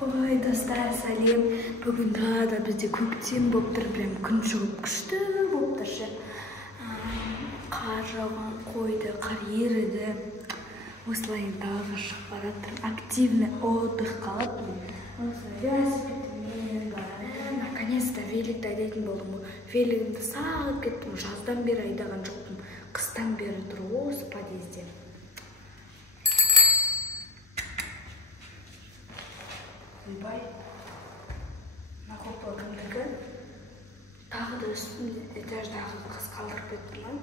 Ой, достар салем. Бүгін да бізде көктем болып тұр, прям күн шығып күшті болып тұршы. Қар жауған қойды, қар еріді. Осылай далаға шығып бараттырмын. Активный отдых қалаппын. Велосипедіммен барамын. Наконец-то великті айдайтын болдым. Велигімді сағып кеттім. Жаздан бері айдаған жоқпын. Қыстан бері тұр осы подъезде. Ойбай, нақопа кімдікі? Тағы да үстінде этаждағы қыз қалдырып кеттім.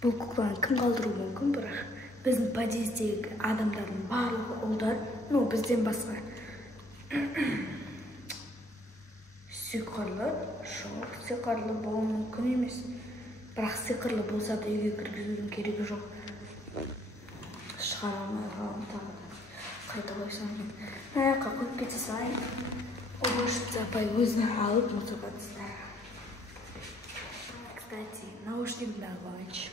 Бұл кукланы кім қалдыру мүмкін, бірақ біздің подъездегі адамдардың барлығы ұлдар, бізден басқа. Сиқырлы, жоқ, сиқырлы болуы мүмкін емес. Бірақ сиқырлы болса да үйге кіргізудің керегі жоқ. Шығарамай қалам тағы да. Қайта қойсам мен. Аяққа қойып кете салайын. Уборщица апай өзіне алып мусорға тастайды. Кстати, наушнигімді алып алайыншы.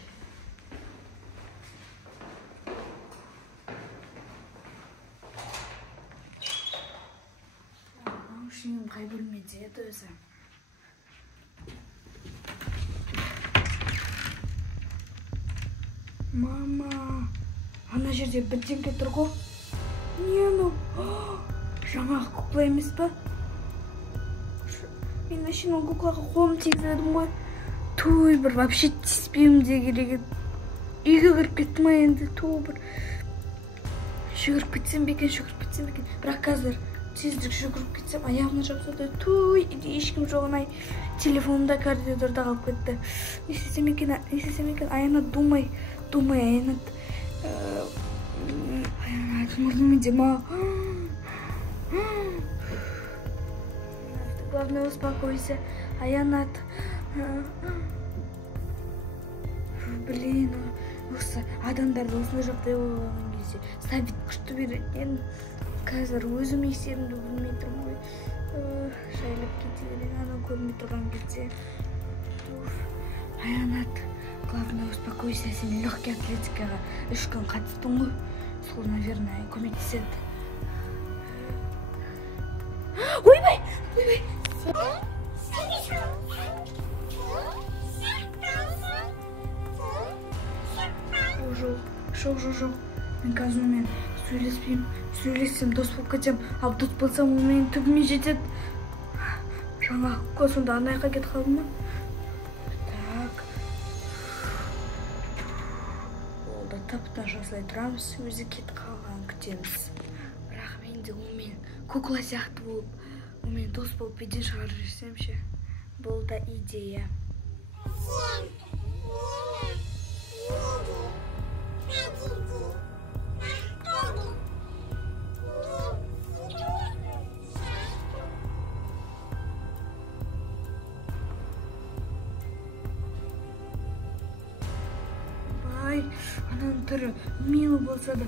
Наушнигім қай бөлмеде еді өзі? Мама, ана жерде бірдеңке тұр ғой. Не ну? Жаңағы кукла емес па? Мен машина куклаға қолым тигізедім ғой. Той бір вообще тиіспеуім де керек еді. Үйге кіріп кеттім ай енді. Той бір жүгіріп кетсем бекен. Бірақ қазір тездік жүгіріп кетсем аяғымды жапсады. Той ешкім жоғын ай. Телефонымда коридорда қалып кетті. Не істесем екен? Аянат думай, Аянат. Мұрным дема. Главное, успокойся. Аянат. Блин, осы адамдарды осындай жағдай болған кезде сәбит күшті береді. Қазір өзім есерімді білмей тұрмын ғой. Жайлап кете керек, анау көрмей тұрған кезде. Аянат, главное, успокойся. Сен легкий атлетикаға 3 күн қатыстың ғой. Сол, наверное, көмектеседі. Ойбай! Жоқ. Мен қазір мен сөйлессем дос болып кетем. Ал дос болсам, ол менің түбіме жетеді. Жаңа кукла сонда анайға кетіп қалды ма? Так. Олда тап-тыныш жасай тұрамыз, өзі кетіп қалғанын күтеміз. Бірақ мен де онымен кукла сияқты болып, онымен дос болып беден шығарып жүрсем ше. Бұл да идея. Ананың түрі милый болса да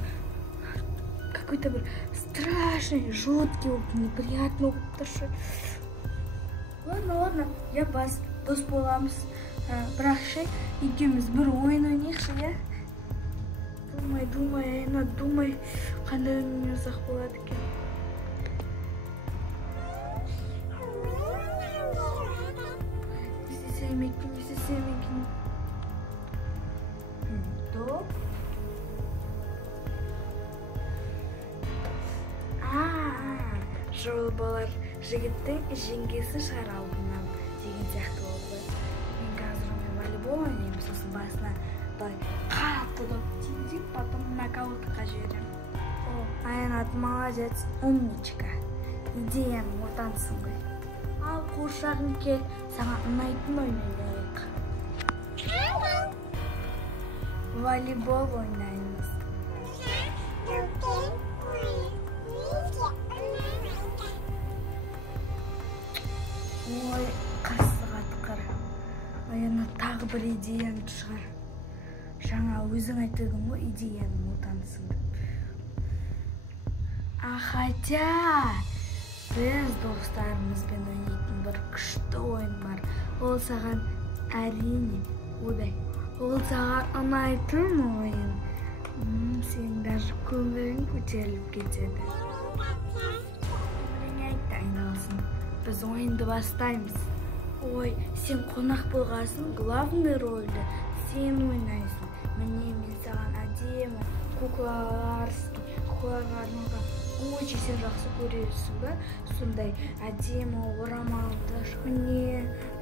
какой-то бір страшный, жуткий болып, неприятный болып тұршы. Ладно, я бас, дос боламыз. Бірақ ше, екеуміз бір ойын ойнайықшы, я? Думай, Аянат, думай, қандай ойын ойнасақ болады екен. Не істесем екен. Топ. Жол болар жігіттің жеңгесі шығар алдынан деген сияқты болды. Мен қазір волейбол ойнаймын, сосын басына қатты доп тигізіп, потом нокаутқа жіберем. Аянат, молодец, умничка. Идеяның ортансың ғой. Ал қуыршағың кел, саған ұнайтын ойнайық. Волейбол ойнаймыз. Ой, қырсық атқыр. Аянат тағы бір идеяң шығар. Жаңа өзің айтыдың ғой, идеяның отансың деп. Хотя біз достарымызбен ойнайтын бір күшті ойын бар. Ол саған әрине, ол саған ұнайтын ойын. Сен даже көңілің көтеріліп кетеді. айналсын. Біз ойынды бастаймыз. Ой, сен қонақ болғасын, главный рөлді сен ойнайсың. Міне мен саған әдемі куклаларға арналған очень сен жақсы көресің ба? Сондай әдемі орамалды, міне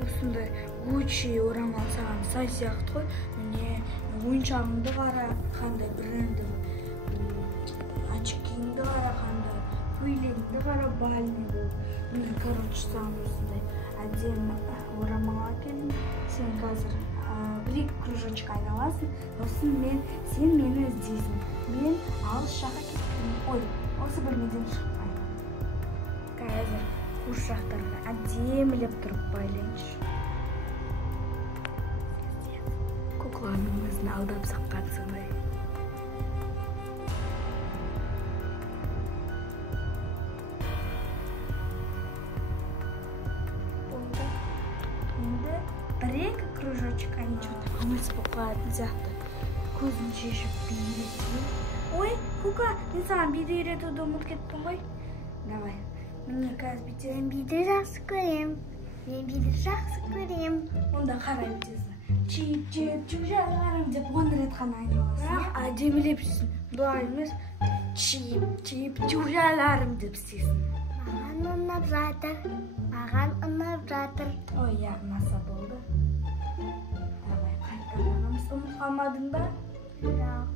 осындай Gucci орамал саған сай сияқты ғой. Міне ойыншағыңды қара, қандай бренді, очкиіңді қара, қандай көйлегіңді қара, бальный болып. Мен короче саған осындай әдемі орамал әкелдім. Сен қазір бір-екі кружочка айналасың, сосын сен мені іздейсің. Мен алыс жаққа кеттім. Ой, осы бөлмеден шықпаймын. Қазір қуыршақтарды әдемілеп тұрып байлайыншы. Кукланың өзін алдап саққан сондай. Енді бір-екі кружочка ничего қамыс бұқатын сияқты. Көзін шешіп бейретейін. Ой, Кука, мен саған биді үйретуді ұмыт кеттім ғой. Давай, міне қазір бүйтесің. Мен биді жақсы көрем. Онда қарай бүйтесің. Чип-чип, чужаларым деп 10 рет қана айналасың. Бірақ әдемілеп істейсің. Бұлай емес, чип-чип, чужаларым деп істейсің. Маған ұнап жатыр. Ой, ұнаса болды. Давай, қайталағанымыз ұмыт қалмадың ба? Жоқ.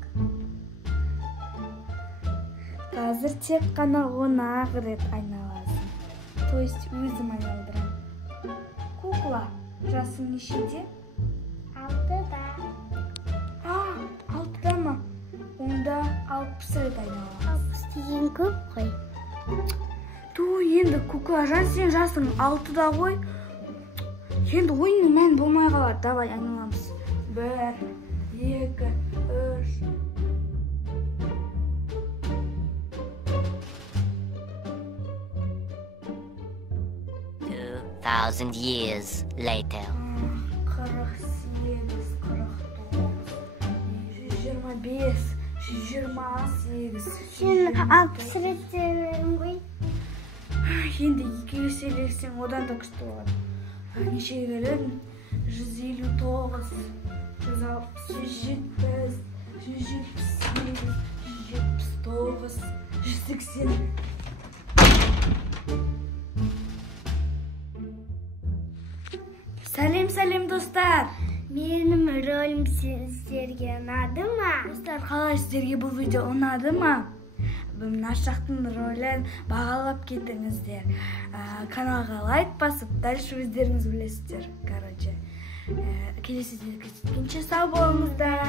Қазір тек қана 10 рет айналасың. То есть өзім айналдырам. Кукла, жасың нешеде? 6-да. 6-да ма? Онда 60 рет айналасың. 60 деген көп қой. Енді Куклажан, сен жасың 6-да ғой. Енді ойынның мән болмай қалады. Давай айналамыз. 1, 2, 3. 2,000 years later. 48, 49, 125, 128. Сен 60 рет сөйледің ғой. Енді 2-ге сөйлесең одан да күшті болады. Нешеге келедің? 159, 160, 170, 178, 179. Сәлем достар. Менің рөлім сіздерге ұнады ма? Достар, қалай сіздерге бұл видео ұнады ма? Нашақтың рөлін бағалап кетіңіздер. Каналға лайк басып, дальше өздеріңіз білесіздер. Келесі видеоға жеткенше сау болыңыздар.